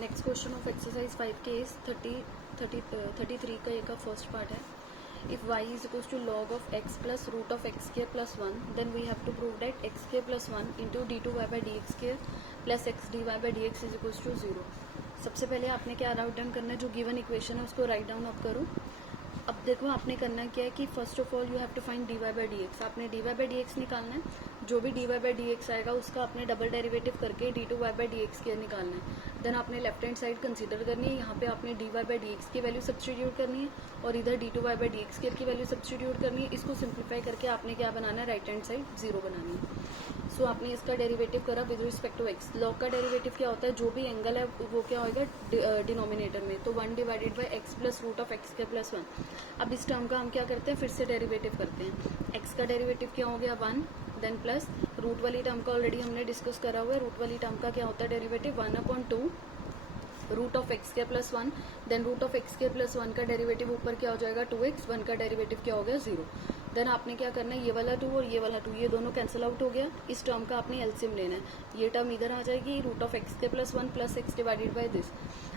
Next question of exercise 5 के is 33 का ये का फर्स्ट पार्ट है. If y is equals to log of x plus root of x square plus 1, then we have to prove that x square plus 1 into d2y by dx square plus x dy by dx is equals to 0. सबसे पहले आपने क्या write down करना है, जो given equation है उसको write down up करो. अब देखो आपने करना क्या है कि first of all you have to find dy by dx. आपने dy by dx निकालना है. जो भी dy by dx आएगा उसका आपने डबल डेरिवेटिव करके d2y by dx स्क्वायर निकालना है. देन आपने लेफ्ट हैंड साइड कंसीडर करनी है. यहाँ पे आपने dy by dx की वैल्यू सब्स्टिट्यूट करनी है और इधर d2y by dx स्क्वायर की वैल्यू सब्स्टिट्यूट करनी है. इसको सिंप्लीफाई करके आपने क्या बनाना है, राइट हैंड साइड 0 बनानी है. सो आपने इसका डेरिवेटिव करा with respect to x. Log का डेरिवेटिव क्या होता है, जो भी एंगल है वो क्या होगा डिनोमिनेटर में, तो 1 divided by x plus root of x के प्लस 1. अब इस टर्म का हम क्या करते हैं, फिर से डेरिवेटिव करते हैं. एक्स का डेरिवेटिव क्या हो गया 1, देन प्लस रूट वाली टर्म का ऑलरेडी हमने डिस्कस करा हुआ है. रूट वाली टर्म का क्या होता है डेरिवेटिव 1/2 रूट ऑफ एक्स के plus 1. Then root of x के प्लस 1 का डेरिवेटिव ऊपर क्या हो जाएगा 2x. 1 का डेरिवेटिव क्या हो गया 0. देन आपने क्या करना है, ये वाला 2 और ये वाला 2 ये दोनों कैंसिल आउट हो गया. इस टर्म का आपने एलसीएम लेना है. ये टर्म इधर आ जाएगी रूट ऑफ एक्स के plus 1 plus x divided by this.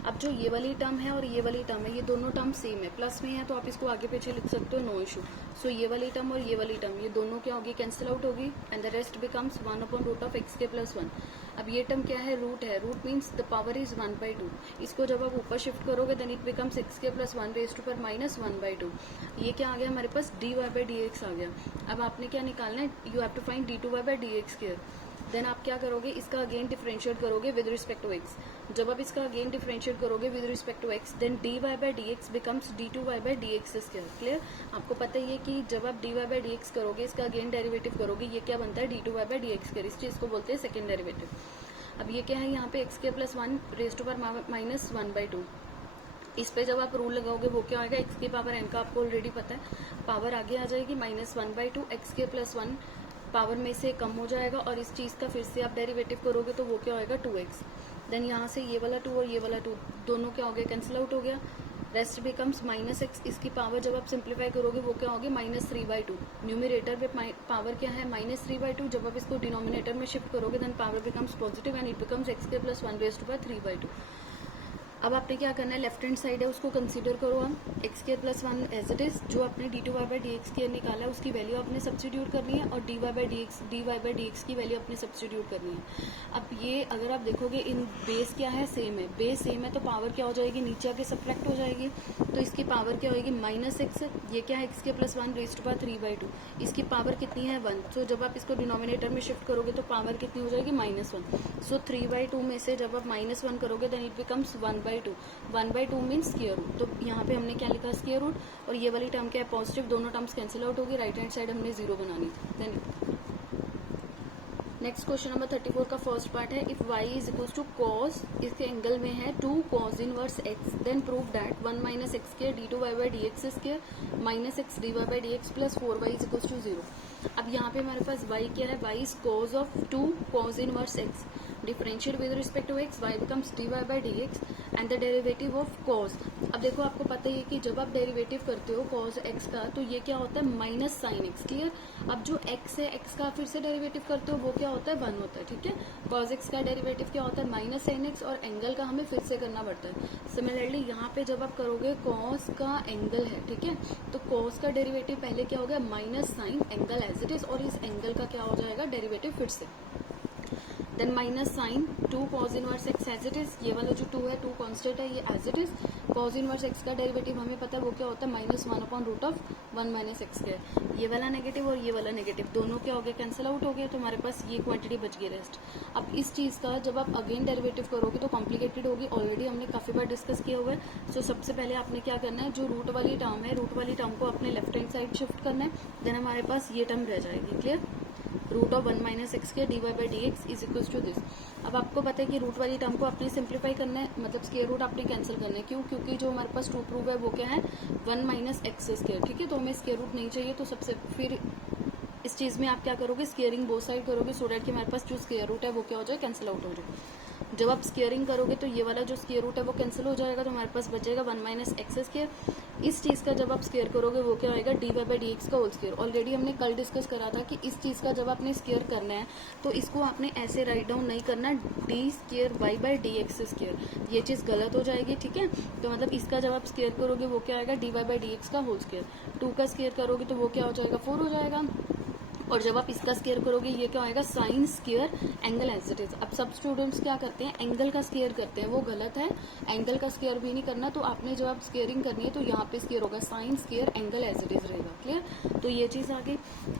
अब जो ये वाली टर्म है और ये वाली टर्म है, ये दोनों टर्म सेम है, प्लस में है तो आप इसको आगे पीछे लिख सकते हो, नो इशू. सो ये वाली टर्म और ये वाली टर्म ये दोनों क्या होगी, कैंसिल आउट होगी एंड द रेस्ट बिकम्स 1/रूट ऑफ एक्स के प्लस 1. अब ये टर्म क्या है, रूट है. Root means the power is 1/2. इसको जब आप ऊपर शिफ्ट करोगे देन इट बिकम्स एक्स के प्लस 1 रेज टू पर माइनस 1/2. ये क्या आ गया हमारे पास dy by dx आ गया. अब आपने क्या निकालना है, you have to find d2y by dx square. Then आप क्या करोगे, इसका अगेन डिफरेंशिएट करोगे विद रिस्पेक्ट टू एक्स. जब आप इसका अगेन डिफरेंशिएट करोगे with respect to x then dy by dx becomes d2y by dx square. Clear. आपको पता ही है कि जब आप dy by dx करोगे, इसका अगेन डेरिवेटिव करोगे, ये क्या बनता है d2y by dx स्क्वायर. इस चीज को बोलते हैं सेकेंड डेरिवेटिव. अब ये क्या है, यहाँ पे एक्स के प्लस 1 रेज टू पर माइनस 1/2. इस पे जब आप रूल लगाओगे वो क्या आएगा, एक्स की पावर एन का आपको ऑलरेडी पता है, पावर आगे आ जाएगी माइनस 1/2. एक्स के प्लस 1 पावर में से कम हो जाएगा और इस चीज का फिर से आप डेरिवेटिव करोगे तो वो क्या होएगा 2x. देन यहाँ से ये वाला 2 और ये वाला 2 दोनों क्या हो गया, कैंसिल आउट हो गया. Rest becomes minus x. इसकी पावर जब आप सिंप्लीफाई करोगे वो क्या होगी माइनस 3/2. न्यूमिनेटर पे पावर क्या है माइनस 3/2. जब आप इसको डिनोमिनेटर में शिफ्ट करोगे then power becomes positive and it becomes x के प्लस 1 रेज टू पर 3/2. अब आपने क्या करना है, लेफ्ट हैंड साइड है उसको कंसीडर करो हम एक्स के प्लस 1 एज इट इज. जो आपने d2y by dx स्क्वायर निकाला है उसकी वैल्यू आपने सब्स्टिट्यूट करनी है और dy by dx की वैल्यू आपने सब्स्टिट्यूट करनी है. अब ये अगर आप देखोगे इन बेस क्या है, सेम है. बेस सेम है तो पावर क्या हो जाएगी, नीचे आके सब्ट्रैक्ट हो जाएगी. तो इसकी पावर क्या होगी माइनस एक्स. ये क्या है एक्स के प्लस 1 रेज टू पर 3/2. इसकी पावर कितनी है 1. सो जब आप इसको डिनोमिनेटर में शिफ्ट करोगे तो पावर कितनी हो जाएगी -1. सो 3/2 में से जब आप -1 करोगे then it becomes 1/2. 1/2 means square root. तो यहाँ पे हमने क्या लिखा स्क्वायर रूट और ये वाली टर्म क्या है पॉजिटिव. दोनों टर्म्स कैंसिल आउट होगी. राइट हैंड साइड हमने 0 बनानी. देन नेक्स्ट क्वेश्चन नंबर 34 का फर्स्ट पार्ट है. If y is equals to cos, इसके एंगल में है 2 cos inverse x, then prove that 1 minus x square d2y by dx square minus x dy by dx plus 4y is equals to 0. अब यहाँ पे हमारे पास y क्या है, y is cos of 2 cos inverse x. Differentiate with respect to x, y becomes dy by dx and the derivative of cos. अब देखो आपको पता ही है कि जब आप डेरिवेटिव करते हो cos x का तो ये क्या होता है माइनस साइन x. क्लियर. अब जो x है x का फिर से डेरिवेटिव करते हो वो क्या होता है 1 होता है. ठीक है. cos x का डेरिवेटिव क्या होता है माइनस साइन x और एंगल का हमें फिर से करना पड़ता है. सिमिलरली यहाँ पे जब आप करोगे cos का एंगल है, ठीक है, तो cos का डेरिवेटिव पहले क्या हो गया minus sine angle as it is और इस एंगल का क्या हो जाएगा डेरिवेटिव फिर से. Then minus sine 2 cos inverse x as it is. ये वाला जो 2 है 2 कांस्टेंट है, ये as it is. cos inverse x का डेरिवेटिव हमें पता है वो क्या होता है -1/रूट ऑफ 1 माइनस एक्स स्क्वायर. ये वाला नेगेटिव और ये वाला नेगेटिव दोनों क्या हो गए कैंसिल आउट हो गए. तो हमारे पास ये क्वांटिटी बच गई रेस्ट. अब इस चीज का जब आप अगेन डेरिवेटिव करोगे तो कॉम्प्लिकेटेड होगी. ऑलरेडी हमने काफी बार डिस्कस किया हुआ है. सो सबसे पहले आपने क्या करना है, जो रूट वाली टर्म है रूट वाली टर्म को अपने लेफ्ट हैंड साइड शिफ्ट करना है. देन हमारे पास ये टर्म रह जाएगी. Clear. Root of 1 minus x के dy by dx is equals to this. अब आपको पता है कि रूट वाली टर्म को आपने सिंप्लीफाई करना है, मतलब स्क्वायर रूट आपने कैंसिल करना है. क्यों, क्योंकि जो हमारे पास 2 प्रूव है वो क्या है 1 माइनस एक्स स्क्वायर. ठीक है. तो हमें स्क्वायर रूट नहीं चाहिए. तो सबसे फिर इस चीज में आप क्या करोगे, स्क्वेयरिंग बोथ साइड करोगे सो डैट कि हमारे पास जो स्क्वायर रूट है वो क्या हो जाए कैंसिल आउट हो जाए. जब आप स्क्वेयरिंग करोगे तो ये वाला जो स्क्वेयर रूट है वो कैंसिल हो जाएगा, तो हमारे पास बचेगा 1 माइनस एक्स स्क्वेयर। इस चीज़ का जब आप स्क्वेयर करोगे वो क्या होएगा, d y by d x का होल स्क्वेयर। ऑलरेडी हमने कल डिस्कस करा था कि इस चीज़ का जब आपने स्क्वेयर करना है तो इसको आपने ऐसे राइट डाउन नहीं करना, d square y by d x square, ये चीज़ गलत हो जाएगी, ठीक है। तो मतलब इसका जब आप स्क्वेयर करोगे वो क्या आएगा, d y by d x का होल स्क्वेयर। 2 का स्क्वेयर करोगे तो वो क्या हो जाएगा, 4 हो जाएगा। और जब आप इसका स्क्वेयर करोगे ये क्या आएगा, sine square angle as it is. अब सब स्टूडेंट्स क्या करते हैं, एंगल का स्क्वेयर करते हैं, वो गलत है। एंगल का स्क्वेयर भी नहीं करना, तो आपने जब आप स्क्वेयरिंग करनी है तो यहाँ पे स्क्वेयर होगा, sine square angle as it is रहेगा, क्लियर। तो ये चीज आ गई।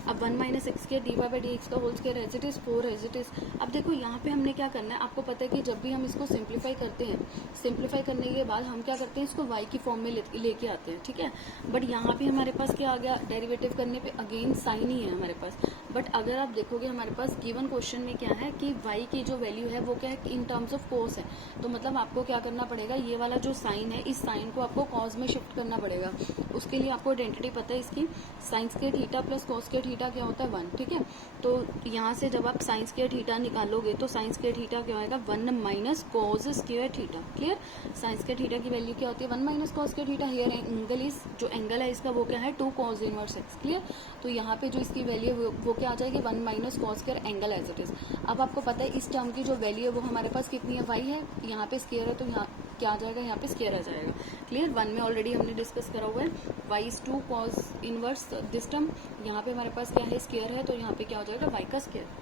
अब 1 minus x square d y by d x का whole square as it is, 4 as it is. अब देखो यहाँ पे हमने क्या करना है, आपको पता है कि जब भी हम इसको सिंप्लीफाई करते हैं, सिंप्लीफाई करने के बाद हम क्या करते हैं, इसको y की फॉर्म में लेके आते हैं, ठीक है। बट यहाँ पे हमारे पास क्या आ गया, डेरिवेटिव करने पे अगेन साइन ही है हमारे पास। बट अगर आप देखोगे हमारे पास गिवन क्वेश्चन में क्या है कि y की जो वैल्यू है वो क्या है, इन टर्म्स ऑफ कोस है। तो मतलब आपको क्या करना पड़ेगा, ये वाला जो साइन है इस साइन को आपको कॉस में शिफ्ट करना पड़ेगा। उसके लिए आपको आइडेंटिटी पता है इसकी, साइंस के थीटा प्लस कॉस के थीटा क्या होता है, 1, ठीक है। तो यहाँ से जब आप साइंस के थीटा निकालोगे तो साइंस के थीटा क्या होगा, 1 minus cos square theta, clear. Science के थीटा की वैल्यू क्या होती है, 1 माइनस कॉस के थीटा। हियर एंगल इज, जो एंगल है इसका वो क्या है, 2 कॉस इनवर्स एक्स, क्लियर। तो यहाँ पे जो इसकी वैल्यू है वो क्या आ जाएगी, 1 minus cos square angle as it is. अब आपको पता है इस टर्म की जो वैल्यू है वो हमारे पास कितनी है, y है। यहाँ पे स्क्वायर है तो यहाँ क्या आ जाएगा, यहाँ पे स्क्वायर आ जाएगा, क्लियर। 1 में ऑलरेडी हमने डिस्कस करा हुआ है, y is 2 cos inverse this term. यहाँ पे हमारे पास क्या है, स्क्वायर है, तो यहाँ पे क्या हो जाएगा, y का स्क्वायर।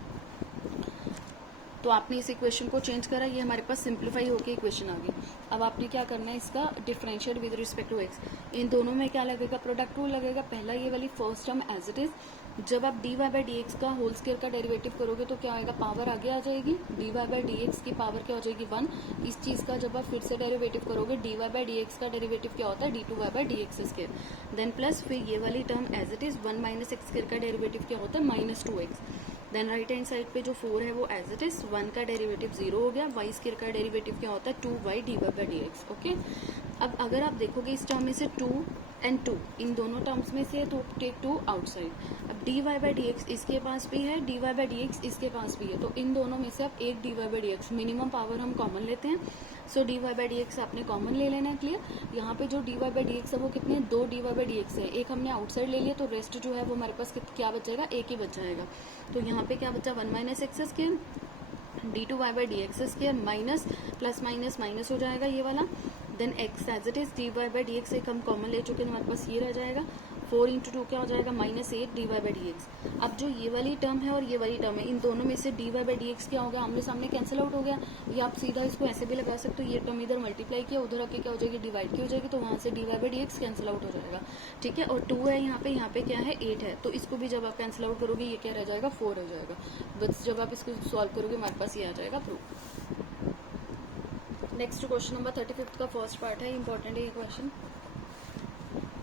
तो आपने इस इक्वेशन को चेंज करा, ये हमारे पास सिंप्लीफाई होके इक्वेशन आ गई। अब आपने क्या करना है, इसका differentiate with respect to x. इन दोनों में क्या लगेगा, प्रोडक्ट रूल लगेगा। पहला ये वाली first term as it is, जब आप d y by d x का होल स्क्वायर का डेरिवेटिव करोगे तो क्या आएगा, पावर आगे आ जाएगी, d y by d x की पावर क्या हो जाएगी, 1। इस चीज का जब आप फिर से डेरिवेटिव करोगे, d y by d x का डेरिवेटिव क्या होता है, d two y by d x square. Then plus फिर ये वाली term as it is, 1 minus x square का डेरिवेटिव क्या होता है, minus 2x। Then right hand side पे जो 4 है वो एज इट इज, 1 का डेरिवेटिव 0 हो गया, y स्क्वायर का डेरिवेटिव क्या होता है, 2y d y by d x, okay. अब अगर आप देखोगे इस टर्म में से 2 एंड 2, इन दोनों टर्म्स में से तो टेक 2 आउटसाइड। अब d y by d x इसके पास भी है, d y by d x इसके पास भी है, तो इन दोनों में से आप एक d y by d x, minimum power हम कॉमन लेते हैं। So d y by d x आपने कॉमन ले लेना है, क्लियर। यहाँ पे जो d y by d x है वो कितने, 2 d y by d x है, एक हमने आउटसाइड ले लिया, तो रेस्ट जो है वो हमारे पास क्या बचेगा, एक ही बच जाएगा। तो यहाँ पे क्या बचा, 1 minus x square d two y by d x square minus plus minus minus हो जाएगा ये वाला। Then x as it is, d y by d x एक हम कॉमन ले चुके हैं, हमारे पास ये रह जाएगा। 4 इंटू 2 क्या हो जाएगा, -8 d y by d x. अब जो ये वाली टर्म है और ये वाली टर्म है, इन दोनों में से d y by d x क्या हो गया, आमने सामने कैंसिल आउट हो गया। या आप सीधा इसको ऐसे भी लगा सकते हो, ये टर्म इधर मल्टीप्लाई किया, उधर आके क्या हो जाएगी, डिवाइड की हो जाएगी, तो वहाँ से d y by d x cancel out हो जाएगा, ठीक है। और 2 है यहाँ पे क्या है, 8 है, तो इसको भी जब आप कैंसिल आउट करोगे ये क्या रह जाएगा, 4 रह जाएगा। बस जब आप इसको सॉल्व करोगे हमारे पास ये आ जाएगा प्रूफ। नेक्स्ट क्वेश्चन नंबर 35 का फर्स्ट पार्ट है, इंपॉर्टेंट है ये question.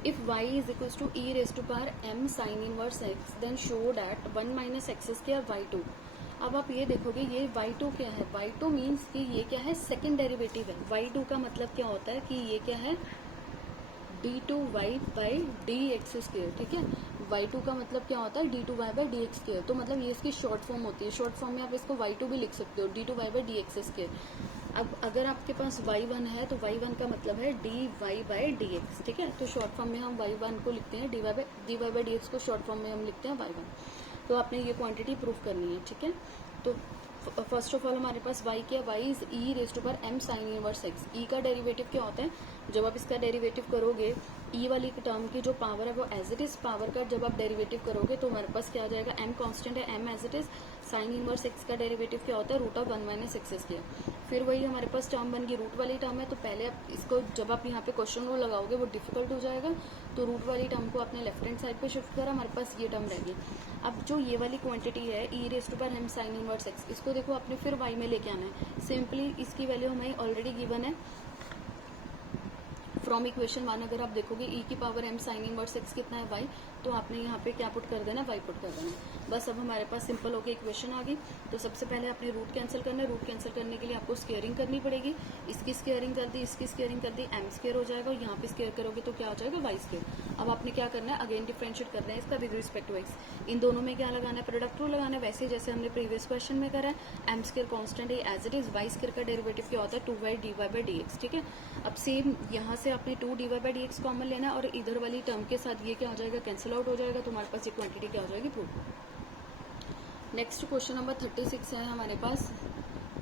If y is equals to e raised to power m sin inverse x, then show that 1 minus x square y2। अब आप ये देखोगे ये y2 क्या है, y2 मीन्स कि ये क्या है, सेकंड डेरिवेटिव है। y2 का मतलब क्या होता है कि ये क्या है, d2y by d x square, ठीक है। y2 का मतलब क्या होता है, d2y by d x square, तो मतलब ये इसकी शॉर्ट फॉर्म होती है। शॉर्ट फॉर्म में आप इसको y2 भी लिख सकते हो, d2y by d x square. अब अगर आपके पास y1 है तो y1 का मतलब है dy बाई डी एक्स, ठीक है। तो शॉर्ट फॉर्म में हम y1 को लिखते हैं, dy बाई डी एक्स को शॉर्ट फॉर्म में हम लिखते हैं y1। तो आपने ये क्वांटिटी प्रूफ करनी है, ठीक है। तो फर्स्ट ऑफ ऑल हमारे पास y क्या, y is e raise to power m sine inverse x। e का डेरिवेटिव क्या होता है, जब आप इसका डेरिवेटिव करोगे e वाली टर्म की जो पावर है वो एज इट इज पावर का जब आप डेरिवेटिव करोगे तो हमारे पास क्या आ जाएगा, m कांस्टेंट है, m as it is. Sine inverse x का डेरिवेटिव क्या होता है, root of 1 minus x square. फिर वही हमारे पास टर्म बन गई, रूट वाली टर्म है, तो पहले आप इसको जब आप यहाँ पे क्वेश्चन रूल लगाओगे वो डिफिकल्ट हो जाएगा, तो रूट वाली टर्म को आपने लेफ्ट हैंड साइड पे शिफ्ट करा, हमारे पास ये टर्म रहेगी। अब जो ये वाली क्वांटिटी है e raise to power m sine inverse x, इसको देखो आपने फिर y में लेके आना है। सिंपली इसकी वैल्यू हमें ऑलरेडी गिवन है, फ्रॉम इक्वेशन 1 अगर आप देखोगे e की power m sine inverse x कितना है y, तो आपने यहाँ पे क्या पुट कर देना, y पुट कर देना। बस अब हमारे पास सिंपल होकर इक्वेशन आ गई। तो सबसे पहले आपने रूट कैंसिल करना है। रूट कैंसिल करने के लिए आपको स्क्वेयरिंग करनी पड़ेगी। इसकी स्क्वेयरिंग कर दी, इसकी स्क्वेयरिंग कर दी, m स्क्वेयर हो जाएगा, और यहाँ पे स्क्वेयर करोगे तो क्या हो जाएगा, y स्क्वेयर। अब आपने क्या करना है, अगेन डिफरेंशिएट करना है इसका विद रिस्पेक्ट टू x। इन दोनों में क्या लगाना है, प्रोडक्ट रूल लगाना है, वैसे जैसे हमने प्रीवियस क्वेश्चन में करा है। m स्क्वेयर कॉन्स्टेंट है as it is, y square का डेरिवेटिव क्या होता है, 2y dy बाई dx। ठीक है, अब सेम यहाँ से आपने 2 dy बाई dx कॉमन लेना है, और इधर वाली टर्म के साथ ये क्या हो जाएगा, कैंसिल आउट हो जाएगा, तो हमारे पास ये क्वांटिटी क्या हो जाएगी, प्रूव। नेक्स्ट क्वेश्चन नंबर 36 है हमारे पास।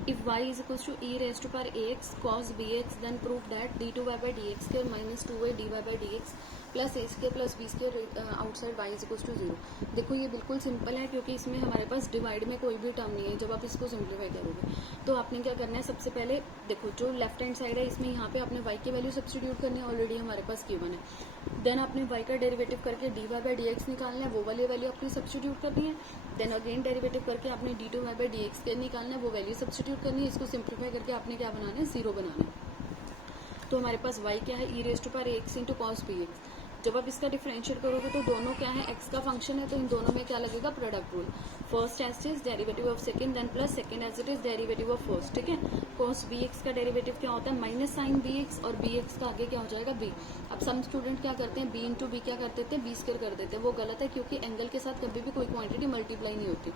If y is equals to e raised to power ax cos bx, then prove that d2y by dx square minus 2y dy by dx plus a square plus b square outside y is equals to 0। देखो ये बिल्कुल simple है, क्योंकि इसमें हमारे पास divide में कोई भी टर्म नहीं है। जब आप इसको सिंप्लीफाई करोगे तो आपने क्या करना है, सबसे पहले देखो जो लेफ्ट हैंड साइड है इसमें यहाँ पे आपने y की वैल्यू सब्स्टिट्यूट करनी है, ऑलरेडी हमारे पास गिवन है। देन आपने y का डेरिवेटिव करके dy बाई dx निकालना है, वो वाली वैल्यू आपने सब्स्टिट्यूट करनी है। देन अगेन डेरिवेटिव करके आपने d2y बाई dx के निकालना है, वो वैल्यू सब्स्टिट्यूट करनी है। इसको सिंप्लीफाई करके आपने क्या बनाना है, 0 बनाना है। तो हमारे पास y क्या है, e raise to power ax into cos bx। जब आप इसका डिफरेंशिएट करोगे तो दोनों क्या है, x का फंक्शन है, तो इन दोनों में क्या लगेगा, product rule. First as is derivative of second, then plus second as it is derivative of first. ठीक है, cos bx का डेरिवेटिव क्या होता है, माइनस साइन bx, और bx का आगे क्या हो जाएगा, b। अब सम स्टूडेंट क्या करते हैं, b इंटू बी क्या कर देते हैं, b स्क्वायर कर देते हैं। वो गलत है, क्योंकि एंगल के साथ कभी भी कोई क्वांटिटी मल्टीप्लाई नहीं होती।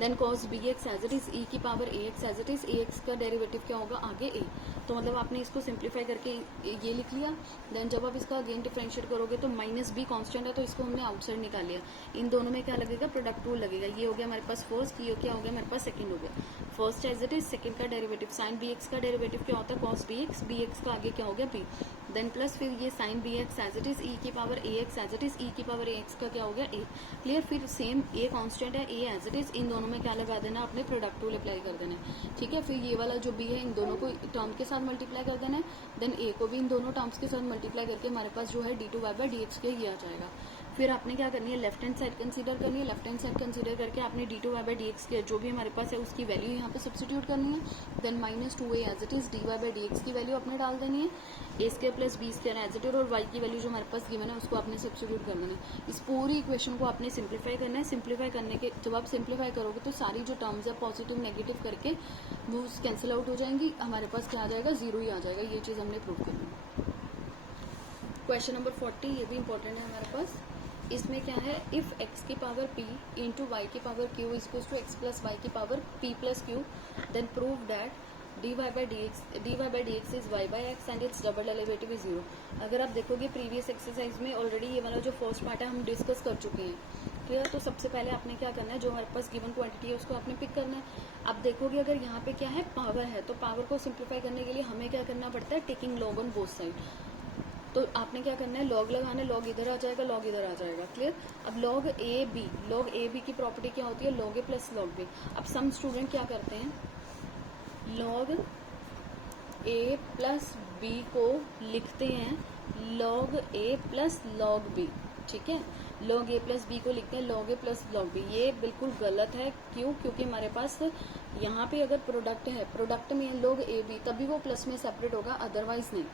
Then cos bx as it is e की पावर ax as it is, ax का डेरिवेटिव क्या होगा, आगे a। तो मतलब आपने इसको सिंप्लीफाई करके ये लिख लिया। देन जब आप इसका अगेन डिफरेंशिएट करोगे तो माइनस b कांस्टेंट है, तो इसको हमने आउटसाइड निकाल लिया। इन दोनों में क्या लगेगा, प्रोडक्ट रूल लगेगा। ये हो गया हमारे पास फर्स्ट, ये क्या हो गया हमारे पास सेकंड हो गया। First as it is, second का डेरिवेटिव साइन bx का डेरिवेटिव क्या होता है, cos bx, bx का आगे क्या हो गया, b। देन प्लस फिर ये sine bx as it is, e की पावर ax as it is, e की पावर ax का क्या हो गया, a। क्लियर, फिर सेम a कांस्टेंट है, a एज इट इज, इन दोनों में क्या लगा देना, अपने प्रोडक्ट रूल अप्लाई कर देना है। ठीक है, फिर ये वाला जो b है इन दोनों को टर्म के साथ मल्टीप्लाई कर देना है। देन a को भी इन दोनों टर्म्स के साथ मल्टीप्लाई करके हमारे पास जो है d2y बाई dx के ये आ जाएगा। फिर आपने क्या करनी है, लेफ्ट हैंड साइड कंसीडर करनी है। लेफ्ट हैंड साइड कंसीडर करके आपने d2y बाई dx के जो भी हमारे पास है उसकी वैल्यू यहाँ पे सब्स्टिट्यूट करनी है। Then minus 2a as it is, dy by dx की वैल्यू आपने डाल देनी है, a square plus b square as it is, और y की वैल्यू जो हमारे पास गिवन है उसको आपने सब्स्टिट्यूट कर देना है। इस पूरी इक्वेशन को आपने सिंप्लीफाई करना है। सिंप्लीफाई करने के जब आप सिंप्लीफाई करोगे तो सारी जो टर्म्स है पॉजिटिव नेगेटिव करके वो कैंसिल आउट हो जाएंगी। हमारे पास क्या आ जाएगा, 0 ही आ जाएगा। ये चीज़ हमने प्रूव करनी है। क्वेश्चन नंबर 40, ये भी इंपॉर्टेंट है हमारे पास। इसमें क्या है, इफ x की पावर p इंटू वाई की power q is equals to x plus y की power p plus q, then prove that dy by dx is y by x and it's double derivative is 0। अगर आप देखोगे previous exercise में already ये वाला जो first part है हम डिस्कस कर चुके हैं। क्लियर, तो सबसे पहले आपने क्या करना है, जो हमारे पास गिवन क्वांटिटी है उसको आपने पिक करना है। आप देखोगे अगर यहाँ पे क्या है, पावर है, तो पावर को सिंप्लीफाई करने के लिए हमें क्या करना पड़ता है, taking log on both side. तो आपने क्या करना है, लॉग लगाना है, लॉग इधर आ जाएगा, लॉग इधर आ जाएगा। क्लियर, अब लॉग ए बी की प्रॉपर्टी क्या होती है, लॉग ए प्लस लॉग बी। अब सम स्टूडेंट क्या करते हैं, लॉग ए प्लस बी को लिखते हैं लॉग ए प्लस लॉग बी। ठीक है, लॉग ए प्लस बी को लिखते हैं लॉग ए प्लस लॉग बी। ये बिल्कुल गलत है। क्यों, क्योंकि हमारे पास यहाँ पे अगर प्रोडक्ट है, प्रोडक्ट में लॉग ए बी, तभी वो प्लस में सेपरेट होगा, अदरवाइज नहीं।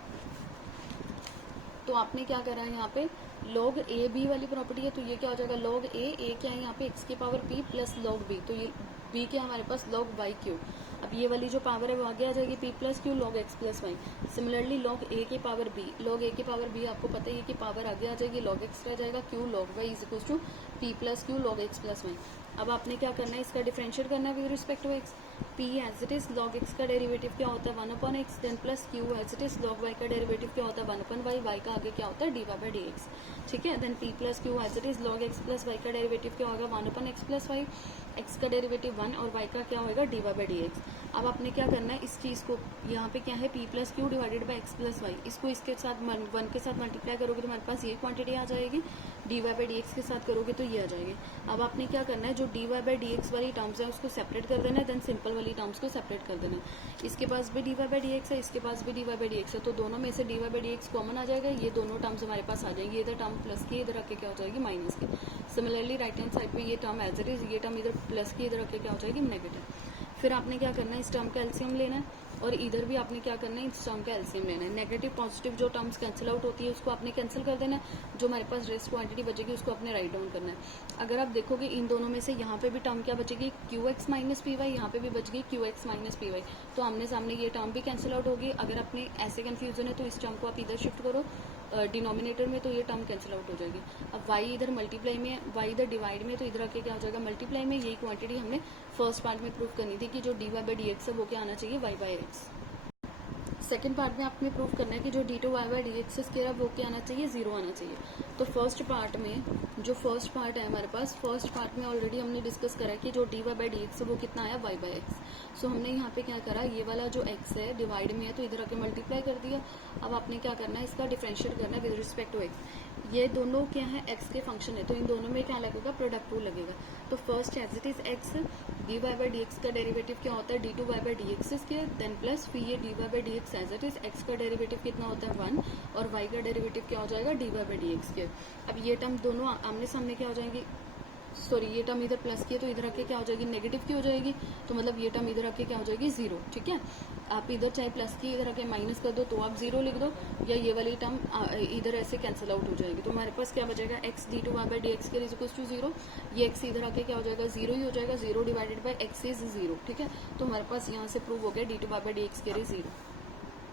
तो आपने क्या करा है, यहाँ पे लॉग ए बी वाली प्रॉपर्टी है, तो ये क्या हो जाएगा, लॉग ए क्या है यहाँ पे एक्स की power p plus log b, तो ये बी क्या हमारे पास, लॉग वाई क्यू। अब ये वाली जो पावर है वो आगे आ जाएगी, p plus q log x plus y. Similarly log a की पावर बी, लॉग ए की पावर बी आपको पता ही है कि पावर आगे आ जाएगी, लॉग एक्स रह जाएगा, q log y is equal to p plus q log x plus y. अब आपने क्या करना है, इसका डिफरेंशिएट करना है with respect to x. P as it is, log x का डेरिवेटिव क्या होता है, 1 upon x, then plus q as it is, log y का डेरिवेटिव क्या होता है, 1 अपॉन वाई, वाई का आगे क्या होता है, d y by d x. ठीक है, then p plus q as it is, log x plus y का डेरिवेटिव क्या होगा, 1 upon x plus y, x का डेरिवेटिव 1 और वाई का क्या होगा, d y by d x. अब आपने क्या करना है, इस चीज को यहाँ पे क्या है, p plus q divided by x plus y, इसको इसके साथ 1 के साथ मल्टीप्लाई करोगे तो हमारे पास ये क्वांटिटी आ जाएगी, d y by d x के साथ करोगे तो ये आ जाएगी। अब आपने क्या करना है, जो d y by d x वाली टर्म्स है उसको सेपरेट कर देना है, देन सिंपल वाली टर्म्स को सेपरेट कर देना है। इसके पास भी d y by d x है, इसके पास भी d y by d x है, तो दोनों में से d y by d x common आ जाएगा, ये दोनों टर्म्स हमारे पास आ जाएंगे, इधर टर्म प्लस की, इधर रख के क्या हो जाएगी, माइनस की। सिमिलरली राइट हैंड साइड पे ये टर्म एज इट इज, ये टर्म इधर प्लस की, इधर रख के क्या हो जाएगी, नेगेटिव। फिर आपने क्या करना है, इस टर्म का एलसीएम लेना है, और इधर भी आपने क्या करना है, इस टर्म का एलसीएम लेना है। नेगेटिव पॉजिटिव जो टर्म्स कैंसिल आउट होती है उसको आपने कैंसिल कर देना है, जो हमारे पास रेस्ट क्वांटिटी बचेगी उसको आपने राइट डाउन करना है। अगर आप देखोगे इन दोनों में से यहाँ पे भी टर्म क्या बचेगी, q x minus p y, यहाँ पे भी बचेगी q x minus p y, तो आमने सामने ये टर्म भी कैंसिल आउट होगी। अगर आपने ऐसे कंफ्यूजन है तो इस टर्म को आप इधर शिफ्ट करो डिनोमिनेटर में, तो ये टर्म कैंसिल आउट हो जाएगी। अब y इधर मल्टीप्लाई में है, y इधर डिवाइड में, तो इधर आके क्या हो जाएगा मल्टीप्लाई में। यही क्वांटिटी हमने फर्स्ट पार्ट में प्रूव करनी थी कि जो dy बाई डी एक्स है वो क्या आना चाहिए, y by x. Second part में आपने प्रूव करना है कि जो d2 y by d x square है वो क्या आना चाहिए, 0 आना चाहिए। तो फर्स्ट पार्ट में जो फर्स्ट पार्ट है हमारे पास, फर्स्ट पार्ट में ऑलरेडी हमने डिस्कस करा है कि जो dy बाई डी एक्स है वो कितना आया, y बाई एक्स। सो हमने यहाँ पे क्या करा, ये वाला जो x है डिवाइड में है तो इधर आके मल्टीप्लाई कर दिया। अब आपने क्या करना है, इसका डिफरेंशिएट करना है विद रिस्पेक्ट टू x। ये दोनों क्या है, x के फंक्शन है, तो इन दोनों में क्या लगेगा, प्रोडक्ट रूल लगेगा। तो first as it is x, dy by d x का डेरिवेटिव क्या होता है, d2 y by d x square, then plus फिर ये dy by d x as it is, x का डेरिवेटिव कितना होता है 1 और y का डेरिवेटिव क्या हो जाएगा, dy by d x square. अब ये टर्म दोनों आमने सामने क्या हो जाएंगी, सॉरी ये टर्म इधर प्लस की है तो इधर आके क्या हो जाएगी, नेगेटिव की हो जाएगी, तो मतलब ये टर्म इधर आके क्या हो जाएगी, 0। ठीक है, आप इधर चाहे प्लस की इधर आके माइनस कर दो तो आप 0 लिख दो, या ये वाली टर्म इधर ऐसे कैंसिल आउट हो जाएगी। तो हमारे पास क्या बचेगा, x d2 y by d x के इज इक्वल टू 0, ये x इधर आके क्या हो जाएगा, 0 ही हो जाएगा, 0 डिवाइडेड बाई x इज 0। ठीक है, तो हमारे पास यहाँ से प्रूव हो गया d2 y by d x के इज 0।